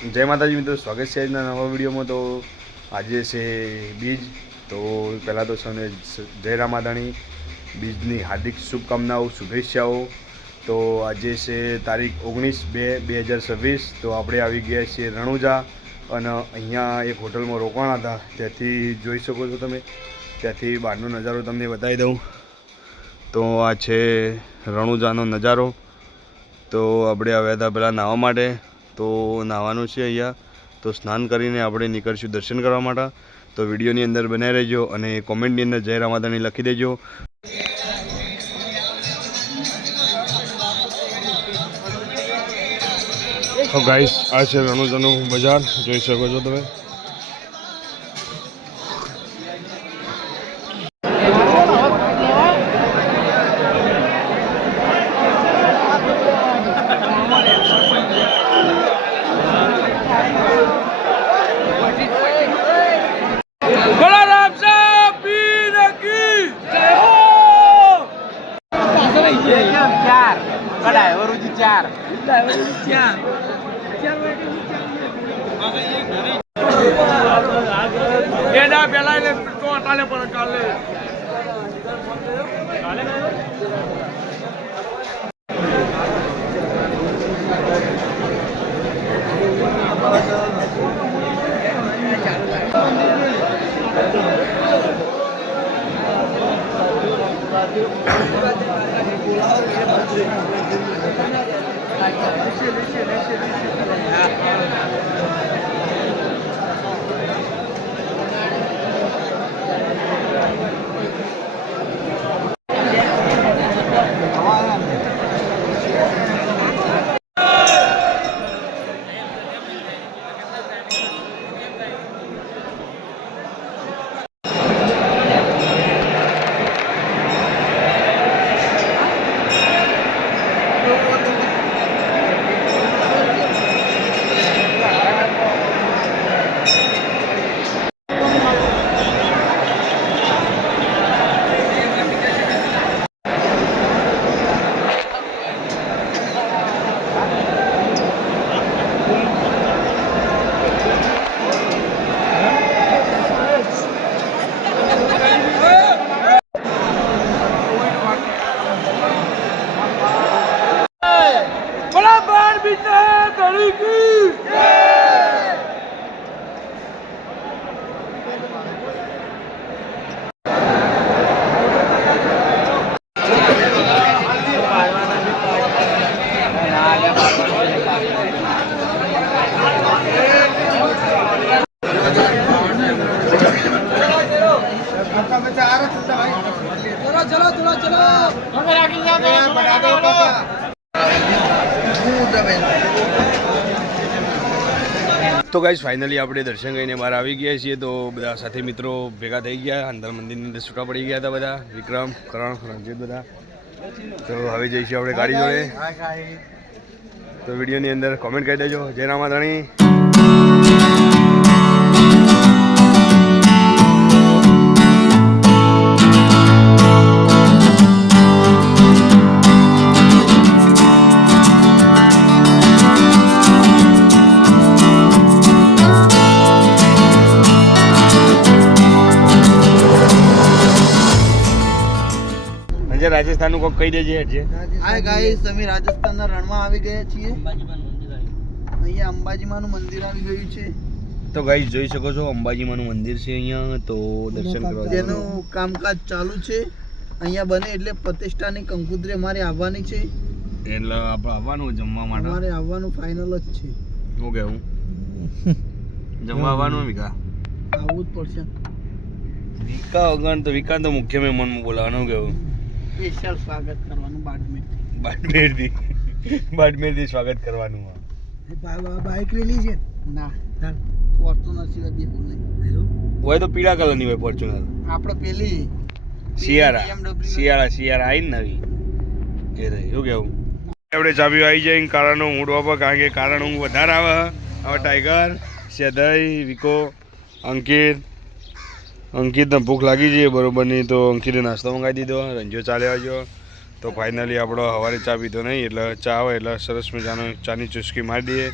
જય માતાજી મિત્રો, સ્વાગત છે આજના નવા વિડીયોમાં। તો આજે છે બીજ, તો પહેલાં તો સૌને જય રામાધાણી, બીજની હાર્દિક શુભકામનાઓ, શુભેચ્છાઓ। તો આજે છે તારીખ 19/2/2026। તો આપણે આવી ગયા છીએ રણુજા, અને અહીંયા એક હોટલમાં રોકાણા હતા, ત્યાંથી જોઈ શકો છો તમે, ત્યાંથી બહારનો નજારો તમને બતાવી દઉં। તો આ છે રણુજાનો નજારો। તો આપણે આવ્યા હતા પહેલાં નાહવા માટે, તો નાહવાનું છે અહીંયા, તો સ્નાન કરીને આપણે નીકળશું દર્શન કરવા માટે। તો વિડીયોની અંદર બનાવી રહેજો અને કોમેન્ટની અંદર જય રામાધાણી લખી દેજો। તો ગાઈસ, આ છે રણુજાનું બજાર, જોઈ શકો છો તમે। તો ગાઈસ, ફાઇનલી આપણે દર્શન કરીને બહાર આવી ગયા છીએ। તો બધા સાથે મિત્રો ભેગા થઈ ગયા, અંદર મંદિરની અંદર છૂટા પડી ગયા હતા બધા, વિક્રમ, કરણ, રણજીત બધા। તો હવે જઈશું આપણે ગાડી જોડે। તો વિડીયોની અંદર કોમેન્ટ કરી દેજો જય રામાધાણી। રાજસ્થાનનું કોક કહી દેજે હેઠે। હાય ગાઈસ, અમે રાજસ્થાનના રણમાં આવી ગયા છીએ। અહીંયા અંબાજીમાનું મંદિર આવી ગયું છે। તો ગાઈસ જોઈ શકો છો, અંબાજીમાનું મંદિર છે અહીંયા। તો દર્શન કરવા તેનું કામકાજ ચાલુ છે। અહીંયા બને એટલે પ્રતિષ્ઠાની કંકોત્રી અમારે આવવાની છે, એટલે આપણે આવવાનું જમવા માટે, અમારે આવવાનું ફાઇનલ જ છે। શું કહેવું, જમવા આવવાનું વિકા આવવું જ પડશે। વિકા વગર તો, વિકા તો મુખ્ય મહેમાનમાં બોલાવવાનું કેવું, સ્પેશિયલ સ્વાગત કરવાનું બાડમેરથી સ્વાગત કરવાનું। બાઇક રેલી છે ના, ફોર્ચ્યુનર સિવાય દેખું નહીં હોય તો પીળા કલરની હોય ફોર્ચ્યુનર, આપણે પેલી શિયાળા આવી ને નવી એ રહી। શું કેવું, આપણે ચાબીઓ આવી જાય કારણો મૂડવા પર, કારણ કે કારણ ઊંઘ વધારે આવે। હવે ટાઈગર, સેદઈ, વિકો, અંકિતને ભૂખ લાગી છે બરોબરની, તો અંકિતે નાસ્તો મંગાવી દીધો, રંજો ચા લેવા ગયો। તો ફાઇનલી આપણો સવારે ચા પીધો નહીં, એટલે ચા આવે એટલે સરસ મજાનો ચાની ચુસ્કી મારી દઈએ।